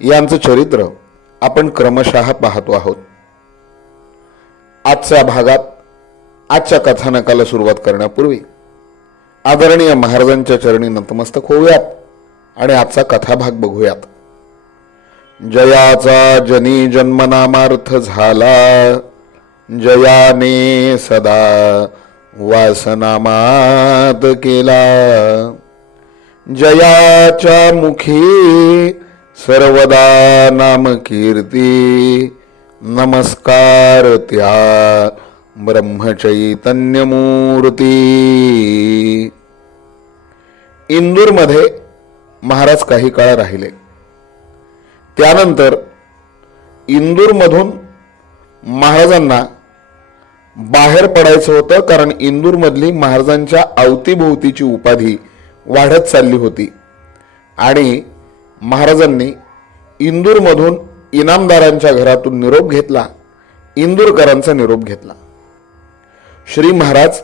यांचं चरित्र. आपण क्रमशः पाहतो आहोत. आजच्या भागात आजच्या कथानकाला सुरुवात करण्यापूर्वी आदरणीय महाराजांच्या चरणी नतमस्तक होऊयात आणि आजचा कथाभाग बघूयात. जयाचा जनी जन्मनामार्थ झाला जयाने सदा वासनामात केला. जयाच्या मुखी सर्वदा नाम कीर्ती नमस्कार त्या ब्रह्मचैतन्यमूर्ती. इंदूरमध्ये महाराज काही काळ राहिले. त्यानंतर इंदूरमधून महाराजांना बाहेर पडायचं होतं कारण इंदूरमधली महाराजांच्या अवतीभोवतीची उपाधी वाढत चालली होती. आणि महाराजांनी इंदूरमधून इनामदारांच्या घरातून निरोप घेतला इंदूरकरांचा निरोप घेतला. श्री महाराज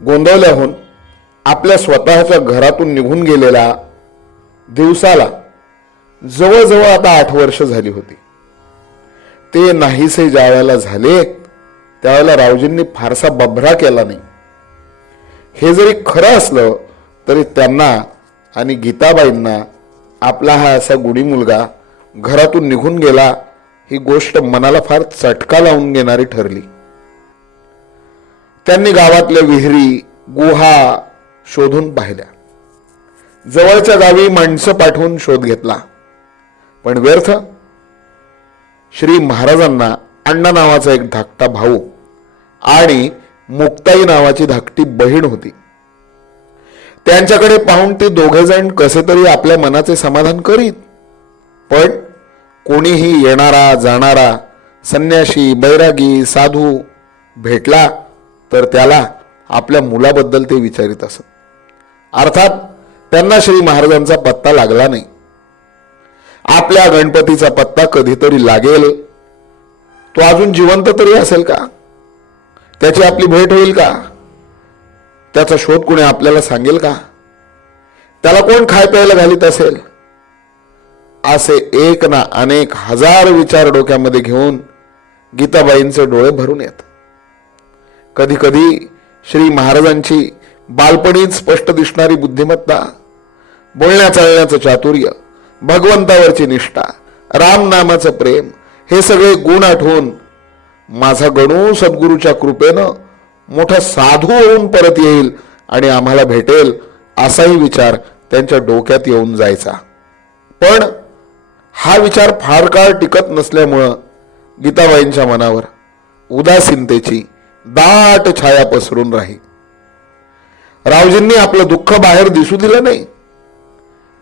गोंदवल्याहून आपल्या स्वतःच्या घरातून निघून गेलेल्या दिवसाला जवळजवळ आता आठ वर्ष झाली होती. ते नाहीसे ज्या वेळेला झाले त्यावेळेला रावजींनी फारसा बभरा केला नाही. हे जरी खरं असलं तरी त्यांना आणि गीताबाईंना आपला हा असा गुणी मुलगा घरातून निघून गेला ही गोष्ट मनाला फार चटका लावून घेणारी ठरली. त्यांनी गावातल्या विहिरी गुहा शोधून पाहिल्या. जवळच्या गावी माणसं पाठवून शोध घेतला. पण व्यर्थ. श्री महाराजांना अण्णा नावाचा एक धाकटा भाऊ आणि मुक्ताई नावाची धाकटी बहीण होती. त्यांच्याकडे पाहून ते दोघे जण कसे तरी आपल्या मनाचे समाधान करीत. पण कोणीही येणारा जाणारा संन्याशी बैरागी साधू भेटला तर त्याला आपल्या मुलाबद्दल ते विचारित असत. अर्थात त्यांना श्री महाराजांचा पत्ता लागला नाही. आपल्या गणपतीचा पत्ता कधीतरी लागेल. तो अजून जिवंत तरी असेल का? त्याची आपली भेट होईल का? त्याचा शोध कोणी आपल्याला सांगेल का? त्याला कोण खाय प्यायला घालीत असेल? असे एक ना अनेक हजार विचार डोक्यामध्ये घेऊन गीताबाईंचे डोळे भरून येत. कधी कधी श्री महाराजांची बालपणीच स्पष्ट दिसणारी बुद्धिमत्ता बोलण्या चालण्याचं चातुर्य भगवंतावरची निष्ठा रामनामाचं प्रेम हे सगळे गुण आठवून माझा गणू सद्गुरूच्या कृपेनं मोठा साधू होऊन परत येईल आणि आम्हाला भेटेल असाही विचार त्यांच्या डोक्यात येऊन जायचा. पण हा विचार फार काळ टिकत नसल्यामुळं गीताबाईंच्या मनावर उदासीनतेची दाट छाया पसरून राही. रावजींनी आपलं दुःख बाहेर दिसू दिलं नाही.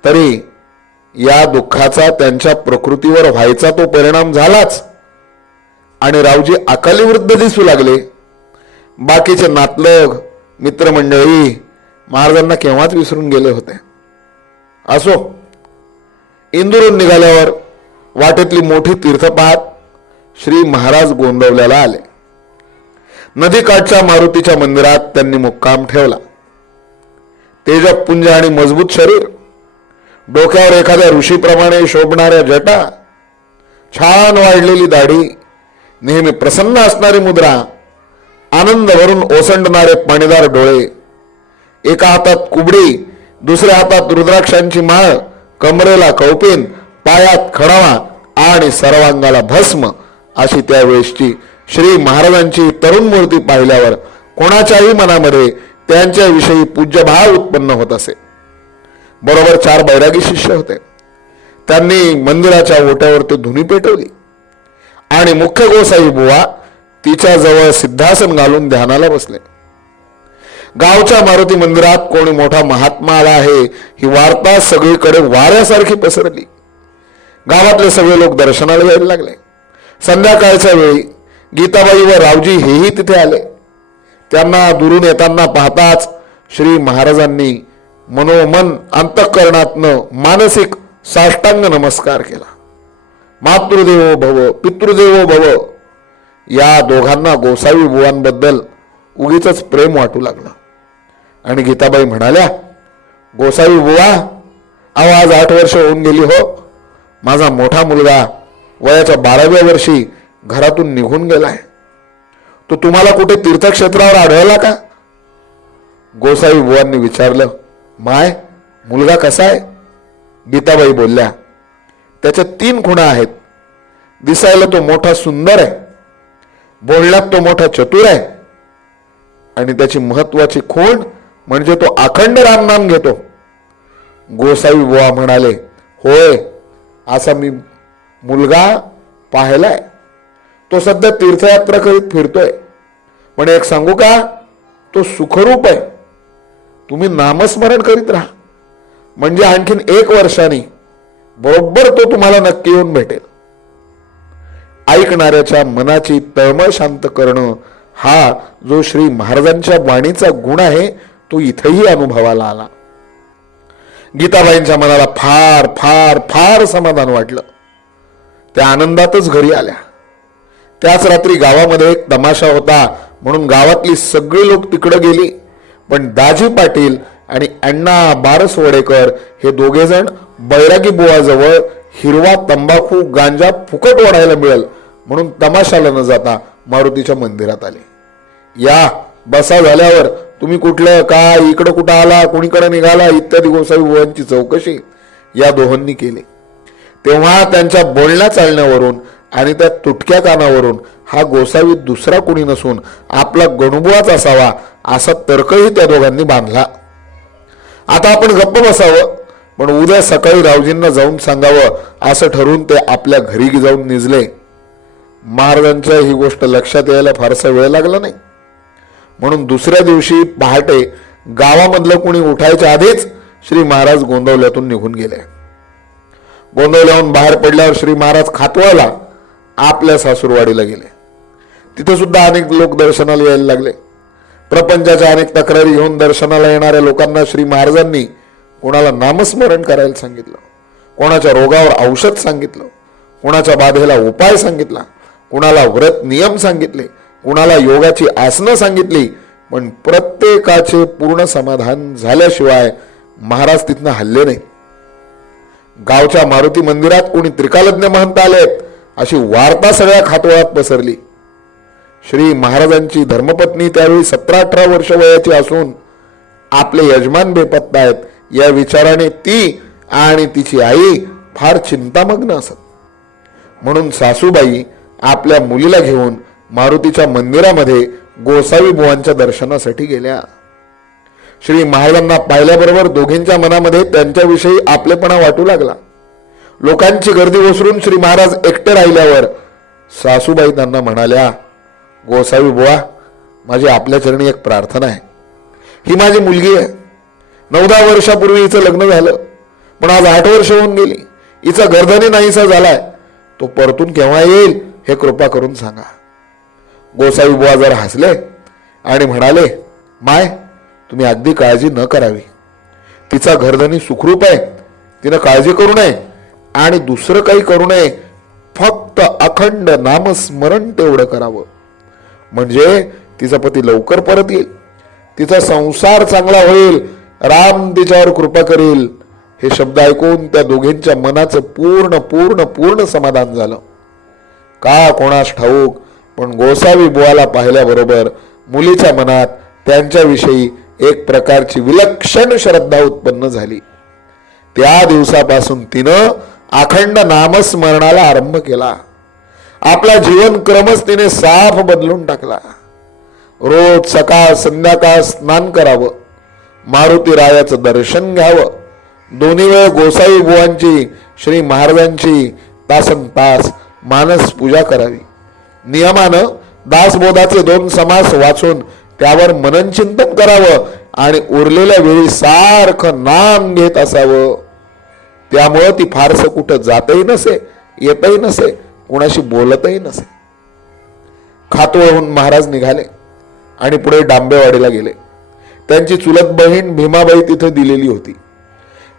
तरी या दुःखाचा त्यांच्या प्रकृतीवर व्हायचा तो परिणाम झालाच आणि रावजी अकाली वृद्ध दिसू लागले. बाकीचे नातलग मित्रमंडळी महाराजांना केव्हाच विसरून गेले होते. असो इंदूरून निघाल्यावर वाटेतली मोठी तीर्थपात श्री महाराज गोंदवल्याला आले. नदीकाठच्या मारुतीच्या मंदिरात त्यांनी मुक्काम ठेवला. तेजपुंज आणि मजबूत शरीर डोक्यावर एखाद्या ऋषीप्रमाणे शोभणाऱ्या जटा छान वाढलेली दाढी नेहमी प्रसन्न असणारी मुद्रा आनंद भरून ओसंडणारे पाणीदार डोळे. एका हातात कुबडी दुसऱ्या हातात रुद्राक्षांची माळ कमरेला कौपीन पायात खडावा आणि सर्वांगाला भस्म अशी त्यावेळेसची श्री महाराजांची तरुण मूर्ती पाहिल्यावर कोणाच्याही मनामध्ये त्यांच्याविषयी पूज्यभाव उत्पन्न होत असे. बरोबर चार बैरागी शिष्य होते. त्यांनी मंदिराच्या ओट्यावर ते धुनी पेटवली. आणि मुख्य गोसाई बुवा तिच्या जवळ सिद्धासन घालून ध्यानाला बसले. गावच्या मारुती मंदिरात कोणी मोठा महात्मा आला आहे ही वार्ता सगळीकडे वाऱ्यासारखी पसरली. गावातले सगळे लोक दर्शनाला यायला लागले. संध्याकाळच्या वेळी गीताबाई व रावजी हेही तिथे आले. त्यांना दुरून येताना पाहताच श्री महाराजांनी मनोमन अंतःकरणातनं मानसिक साष्टांग नमस्कार केला. मातृदेवो भव पितृदेवो भव या दोघांना गोसावी बुवांबद्दल उगीच प्रेम वाटू लागलं. आणि गीताबाई म्हणाल्या गोसावी बुवा अहो आज आठ वर्ष होऊन गेली हो. माझा मोठा मुलगा वयाच्या बाराव्या वर्षी घरातून निघून गेलाय. तो तुम्हाला कुठे तीर्थक्षेत्रावर आढळला का? गोसावी बुवांनी विचारलं माय मुलगा कसा आहे? गीताबाई बोलल्या त्याच्या तीन खुणा आहेत. दिसायला तो मोठा सुंदर आहे. बोलण्यात तो मोठा चतुर आहे. आणि त्याची महत्वाची खोड म्हणजे तो अखंड रामनाम घेतो. गोसावी बुवा म्हणाले होय असा मी मुलगा पाहिलाय. तो सध्या तीर्थयात्रा करीत फिरतोय. पण एक सांगू का तो सुखरूप आहे. तुम्ही नामस्मरण करीत राहा. म्हणजे आणखीन एक वर्षाने बरोबर तो तुम्हाला नक्की येऊन भेटेल. ऐकणाऱ्याच्या मनाची तळमळ शांत करणं हा जो श्री महाराजांच्या वाणीचा गुण आहे तो इथेही अनुभवाला आला. गीताबाईंच्या मनाला फार फार फार समाधान वाटलं. त्या आनंदातच घरी आल्या. त्याच रात्री गावामध्ये एक तमाशा होता म्हणून गावातली सगळी लोक तिकडं गेली. पण दाजी पाटील आणि अण्णा बारसवडेकर हे दोघेजण बैरागी बुवाजवळ हिरवा तंबाखू गांजा फुकट ओढायला मिळेल म्हणून तमाशाला न जाता मारुतीच्या मंदिरात आले. या बसा झाल्यावर तुम्ही कुठलं काय इकडं कुठं आला कुणीकडे निघाला इत्यादी गोसावी बुवांची चौकशी या दोहोंनी केली. तेव्हा त्यांच्या बोलण्या चालण्यावरून आणि त्या तुटक्या कानावरून हा गोसावी दुसरा कुणी नसून आपला गणुबुवाच असावा असा तर्कही त्या दोघांनी बांधला. आता आपण गप्प बसावं पण उद्या सकाळी रावजींना जाऊन सांगावं असं ठरवून ते आपल्या घरी जाऊन निजले. महाराजांच्या ही गोष्ट लक्षात यायला फारसा वेळ लागला नाही. म्हणून दुसऱ्या दिवशी पहाटे गावामधलं कुणी उठायच्या आधीच श्री महाराज गोंदवल्यातून निघून गेले. गोंदवल्याहून बाहेर पडल्यावर श्री महाराज खातवाला आपल्या सासूरवाडीला गेले. तिथे सुद्धा अनेक लोक दर्शनाला यायला लागले. प्रपंचाच्या अनेक तक्रारी घेऊन दर्शनाला येणाऱ्या लोकांना श्री महाराजांनी कोणाला नामस्मरण करायला सांगितलं. कोणाच्या रोगावर औषध सांगितलं. कोणाच्या बाधेला उपाय सांगितला. कुणाला व्रत नियम सांगितले कुणाला योगाची आसनं सांगितली पण प्रत्येकाचे पूर्ण समाधान झाल्याशिवाय महाराज तिथनं हल्ले नाही. गावच्या मारुती मंदिरात कोणी त्रिकालज्ञ महंत आलेत अशी वार्ता सगळ्या खातोळात पसरली. श्री महाराजांची धर्मपत्नी त्यावेळी सतरा अठरा वर्ष वयाची असून आपले यजमान बेपत्ता आहेत या विचाराने ती आणि तिची आई फार चिंतामग्न असत. म्हणून सासूबाई आपल्या मुलीला घेऊन मारुतीच्या मंदिरामध्ये गोसावी बुवांच्या दर्शनासाठी गेल्या. श्री महाराजांना पाहिल्याबरोबर दोघींच्या मनामध्ये त्यांच्याविषयी आपलेपणा वाटू लागला. लोकांची गर्दी ओसरून श्री महाराज एकटे राहिल्यावर सासूबाई त्यांना म्हणाल्या गोसावी बुवा माझी आपल्या चरणी एक प्रार्थना आहे. ही माझी मुलगी आहे. नऊ दहा वर्षापूर्वी हिचं लग्न झालं पण आज आठ वर्ष होऊन गेली. हिचा गर्दने नाहीसा झालाय. तो परतून केव्हा येईल? हे कृपा करून सांगा. गोसाई बुवा जर हसले आणि म्हणाले माय तुम्ही अगदी काळजी न करावी. तिचा घरधनी सुखरूप आहे. तिनं काळजी करू नये आणि दुसरं काही करू नये. फक्त अखंड नामस्मरण तेवढं करावं. म्हणजे तिचा पती लवकर परत येईल. तिचा संसार चांगला होईल. राम तिच्यावर कृपा करेल. हे शब्द ऐकून त्या दोघींच्या मनाचं पूर्ण पूर्ण पूर्ण समाधान झालं. का कोणास ठाऊक? पण गोसावी बुवाला पाहिल्याबरोबर मुलीच्या मनात त्यांच्याविषयी एक प्रकारची विलक्षण श्रद्धा उत्पन्न झाली. त्या दिवसापासून तिनं अखंड नामस्मरणाला आरंभ केला. आपला जीवनक्रमच तिने साफ बदलून टाकला. रोज सकाळ संध्याकाळ स्नान करावं. मारुती रायाचं दर्शन घ्यावं. दोन्ही वेळ गोसाई बुवांची श्री महाराजांची तासन तास मानस पूजा करावी. नियमानं दासबोधाचे दोन समास वाचून त्यावर मननचिंतन करावं आणि उरलेल्या वेळी सारखं नाम घेत असावं. त्यामुळं ती फारसं कुठं जातही नसे येतही नसे कुणाशी बोलतही नसे. खातोळहून महाराज निघाले आणि पुढे डांबेवाडीला गेले. त्यांची चुलत बहीण भीमाबाई तिथे दिलेली होती.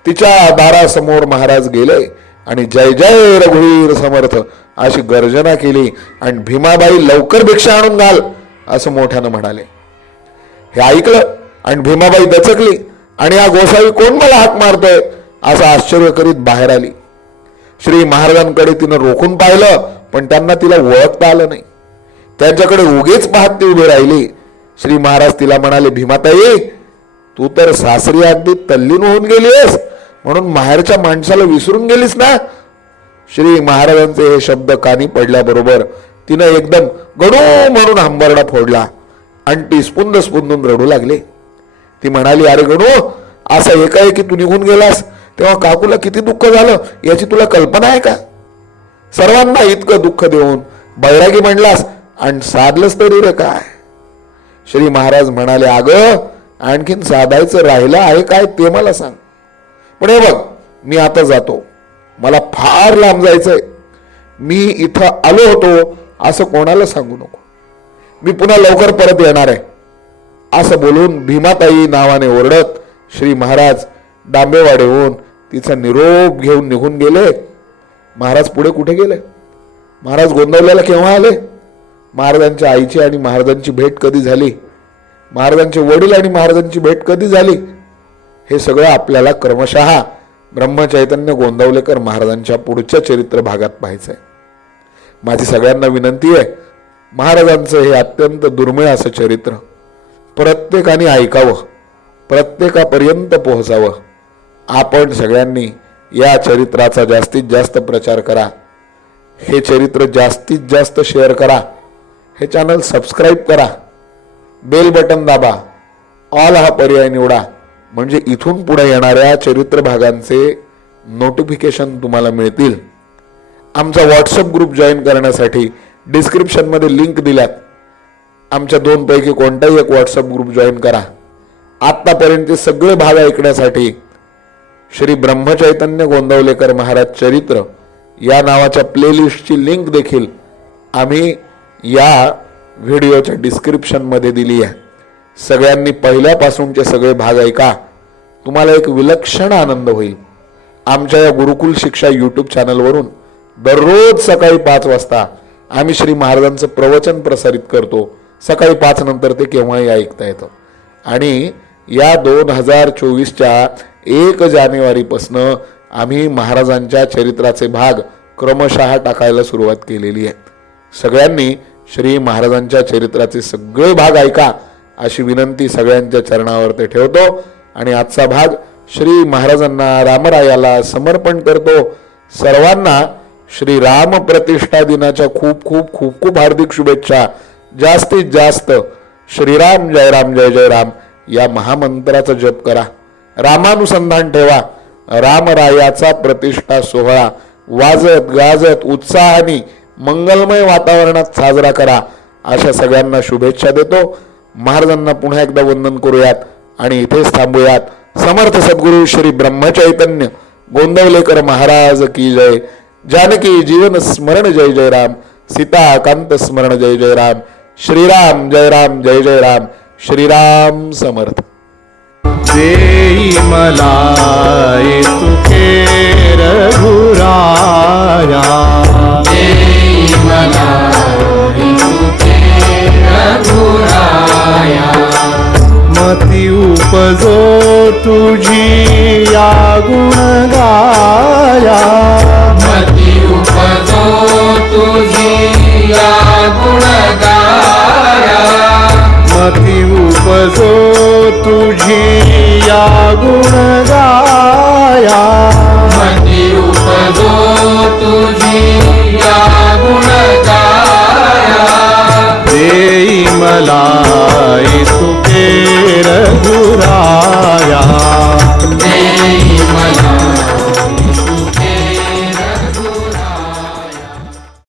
तिच्या दारासमोर महाराज गेले आणि जय जय रघुवीर समर्थ. अशी गर्जना केली आणि भीमाबाई लवकर भिक्षा आणून घाल असं मोठ्यानं म्हणाले. हे ऐकलं आणि भीमाबाई दचकली आणि हा गोसावी कोण मला हाक मारतोय असं आश्चर्य करीत बाहेर आली. श्री महाराजांकडे तिनं रोखून पाहिलं पण त्यांना तिला ओळखता आलं नाही. त्यांच्याकडे उगीच पाहत ती उभी राहिली. श्री महाराज तिला म्हणाले भीमाताई तू तर सासरी अगदी तल्लीन होऊन गेलीस म्हणून माहेरच्या माणसाला विसरून गेलीस ना? श्री महाराजांचे हे शब्द कानी पडल्याबरोबर तिनं एकदम गडू म्हणून हंबरडा फोडला. आणि ती स्पुंद स्पुंदून रडू लागली. ती म्हणाली अरे गणू असं एकाएकी तू निघून गेलास? तेव्हा काकूला किती दुःख झालं? याची तुला कल्पना आहे का? सर्वांना इतकं दुःख देऊन बैरागी म्हणलास आणि साधलंच तरी रे काय? श्री महाराज म्हणाले अगं आणखीन साधायचं राहिलं आहे काय ते मला सांग. पण हे बघ मी आता जातो. मला फार लांब जायचं आहे मी इथं आलो होतो असं कोणाला सांगू नको. मी पुन्हा लवकर परत येणार आहे. असं बोलून भीमाताई नावाने ओरडत श्री महाराज डांबेवाडेहून तिचा निरोप घेऊन निघून गेले. महाराज पुढे कुठे गेले? महाराज गोंदवल्याला केव्हा आले? महाराजांच्या आईची आणि महाराजांची भेट कधी झाली? महाराजांचे वडील आणि महाराजांची भेट कधी झाली? हे सगळं आपल्याला क्रमशः ब्रह्मचैतन्य गोंदवलेकर महाराजांच्या पुढच्या चरित्र भागात पाहायचं आहे माझी सगळ्यांना विनंती आहे महाराजांचं हे अत्यंत दुर्मिळ असं चरित्र प्रत्येकाने ऐकावं प्रत्येकापर्यंत पोहोचावं. आपण सगळ्यांनी या चरित्राचा जास्तीत जास्त प्रचार करा. हे चरित्र जास्तीत जास्त शेअर करा. हे चॅनल सबस्क्राईब करा. बेल बटन दाबा. ऑल हा पर्याय निवडा. म्हणजे इथून पुढे येणाऱ्या चरित्र भागांचे नोटिफिकेशन तुम्हाला मिळतील. आमचा व्हॉट्सअप ग्रुप जॉईन करण्यासाठी डिस्क्रिप्शनमध्ये लिंक दिल्यात. आमच्या दोनपैकी कोणताही एक व्हॉट्सअप ग्रुप जॉईन करा. आत्तापर्यंतचे सगळे भाग ऐकण्यासाठी श्री ब्रह्मचैतन्य गोंदवलेकर महाराज चरित्र या नावाच्या प्लेलिस्टची लिंक देखील आम्ही या व्हिडिओच्या डिस्क्रिप्शनमध्ये दिली आहे. सगळ्यांनी पहिल्यापासूनचे सगळे भाग ऐका. तुम्हाला एक विलक्षण आनंद होईल. आमच्या या गुरुकुल शिक्षा यूट्यूब चॅनलवरून दररोज सकाळी पाच वाजता आम्ही श्री महाराजांचं प्रवचन प्रसारित करतो. सकाळी पाच नंतर ते केव्हाही ऐकता येतं. आणि या दोन हजार चोवीसच्या एक जानेवारीपासनं आम्ही महाराजांच्या चरित्राचे भाग क्रमशः टाकायला सुरुवात केलेली आहे. सगळ्यांनी श्री महाराजांच्या चरित्राचे सगळे भाग ऐका. अशी विनंती सगळ्यांच्या चरणावर ते ठेवतो. आणि आजचा भाग श्री महाराजांना रामरायाला समर्पण करतो. सर्वांना श्री राम प्रतिष्ठा दिनाच्या खूप खूप खूप खूप हार्दिक शुभेच्छा. जास्तीत जास्त श्रीराम जय राम जय जय राम या महामंत्राचा जप करा. रामानुसंधान ठेवा. रामरायाचा प्रतिष्ठा सोहळा. वाजत गाजत उत्साहाने मंगलमय वातावरणात साजरा करा. अशा सगळ्यांना शुभेच्छा देतो. महाराजांना पुन्हा एकदा वंदन करूयात आणि इथेच थांबूयात. समर्थ सद्गुरू श्री ब्रह्मचैतन्य गोंदवलेकर महाराज की जय. जानकी जीवन स्मरण जय जय राम. सीता कांत स्मरण जय जय राम. श्रीराम जय राम जय जय राम. श्रीराम समर्थ. देई मला तुके रघुराया। उपजो तुझी या गुण गाया मती उपजो तुझी या गुणगाया. मती उपजो तुझी या गुण